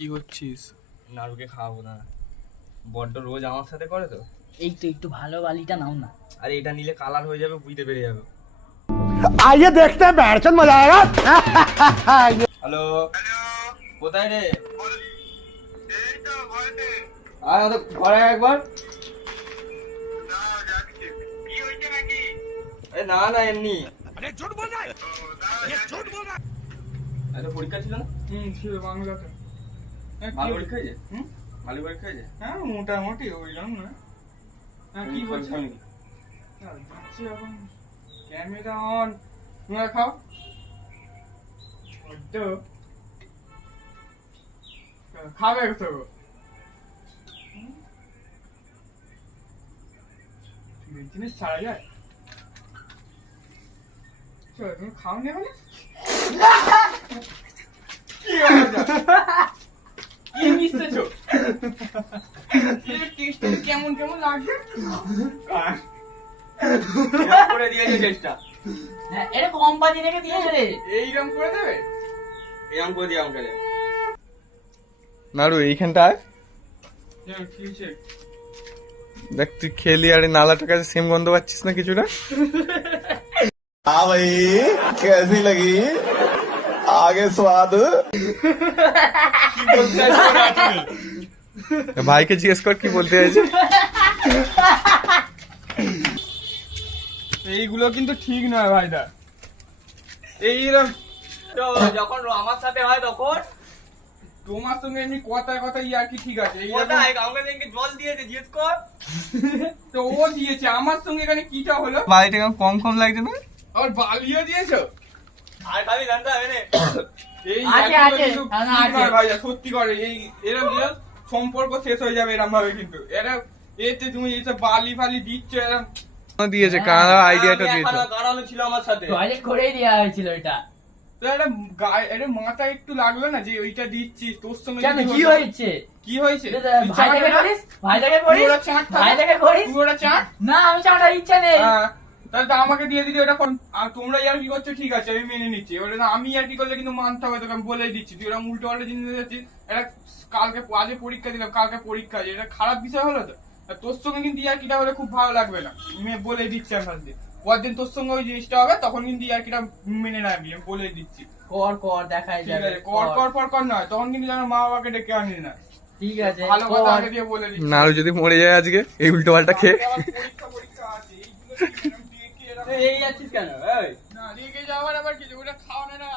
কি হচ্ছিস? নাড়ুকে খাওয়াবো না, বড্ড রোজ আমার সাথে করে তো। এই তো একটু ভালো বালিটা নাও না। আরে এটা নিলে কালার হয়ে যাবে, বুঝতে পেরে যাবে। आइए देखते हैं बैठचंद मजा आएगा। হ্যালো, কোথায় রে? আয় তো ঘরে একবার। না না এমনি। আরে পরীক্ষা ছিল না? ছিল বাংলাতে। ভালো পরীক্ষা হয়েছে? ভালো পরীক্ষা হয়েছে? হ্যাঁ মোটামুটি ওইরকম না। কি বলছো? বলছি যাচ্ছি এখন ক্যামেরা অন। তোমরা খাও তো খাবে তো জিনিস ছাড়া যায়। চলো তুমি খাও নি বলে কি মিশতেছো? কেমন কেমন লাগছে? করে দিয়েছে টেস্টটা। হ্যাঁ এটা কোম্পানি থেকে দিয়েছে রে। এইরকম করে দেবে? এরকম করে দিয়ে আমাকে। নাড়ু এইখানটায় কি হয়েছে? দেখ তুই খেলি আর এই নালাটার কাছে সেম গন্ধ পাচ্ছিস না কিছুটা? हाँ भाई कैसी लगी आगे स्वाद ভাইকে জিজ্ঞেস কর কি বলতে চাইছে। এইগুলো কিন্তু ঠিক নয় ভাইদা। এইরকম তো যখন আমার সাথে হয় তখন তোমার সঙ্গে এমনি কথায় কথা ইয়ার কি ঠিক আছে? এইরকম কোথায় কাউকে দেখে জল দিয়েছে, জিজ্ঞেস কর। তো ও দিয়েছে, আমার সঙ্গে এখানে কিটা হলো? বাড়িটা কেমন কম কম লাগছে না? আবার বালিও দিয়েছো? আর খাবি জানতে হবে না। এই আছে, এতগুলো আছে, কিন্তু না, ঠিক আছে। নয় ভাইদা, সত্যি করে। এই এরকম দিলে সম্পর্ক শেষ হয়ে যাবে এরকম ভাবে। কিন্তু এরা এতে তুমি এইসব বালি ফালি দিচ্ছ এরকম। দিয়েছে কারা আইডিয়াটা দিয়েছে। গাড়ানো ছিল আমার সাথে। টয়লেট করেই দেওয়া হয়েছিল এটা। তো এটা গায়ে এটা মাথা একটু লাগলো না যে ওইটা দিচ্ছি তোর সঙ্গে কেন যদি কি হতো? হয়েছে? কি হয়েছে? ভাই থেকে করিস, ভাই থেকে করিস, পুরোটা চাট খাবে? ভাই থেকে করিস। পুরোটা চাট? না আমি চাটার ইচ্ছা নেই। হ্যাঁ, তাহলে তো আমাকে দিয়ে দিদি ওটা আর তোমরা ইয়ার কি করছো ঠিক আছে আমি মেনে নিচ্ছি। ওটা না আমি আর কি করলে কিন্তু মানতে হবে তোকে, আমি বলেই দিচ্ছি। তুই ওরা উল্টো পাল্টা জিনিস যাচ্ছিস। এটা কালকে আজকে পরীক্ষা দিলাম, কালকে পরীক্ষা আছে, এটা খারাপ বিষয় হলো তো। আর তোর সঙ্গে কিন্তু ইয়ার কিটা হলে খুব ভালো লাগবে না। আমি বলেই দিচ্ছি এখন দিয়ে। পরদিন তোর সঙ্গে ওই জিনিসটা হবে তখন কিন্তু ইয়ার কিটা মেনে নেবি, আমি বলেই দিচ্ছি। কর কর দেখাই ঠিক যাবে। আছে, কর কর পর কর নয়, তখন কিন্তু যেন মা বাবাকে ডেকে আনি না। ঠিক আছে ভালো কথা কর। আগে দিয়ে বলে দিচ্ছি। নাড়ু যদি মরে যায় আজকে এই উল্টো পাল্টা খেয়ে। আবার পরীক্ষা আছে, এইগুলো ঠিক এরকম ডেকে এরকম- এই যাচ্ছিস কেন? এই না রেগে যাওয়ার আবার কিছু ওটা খাওয়ানো না।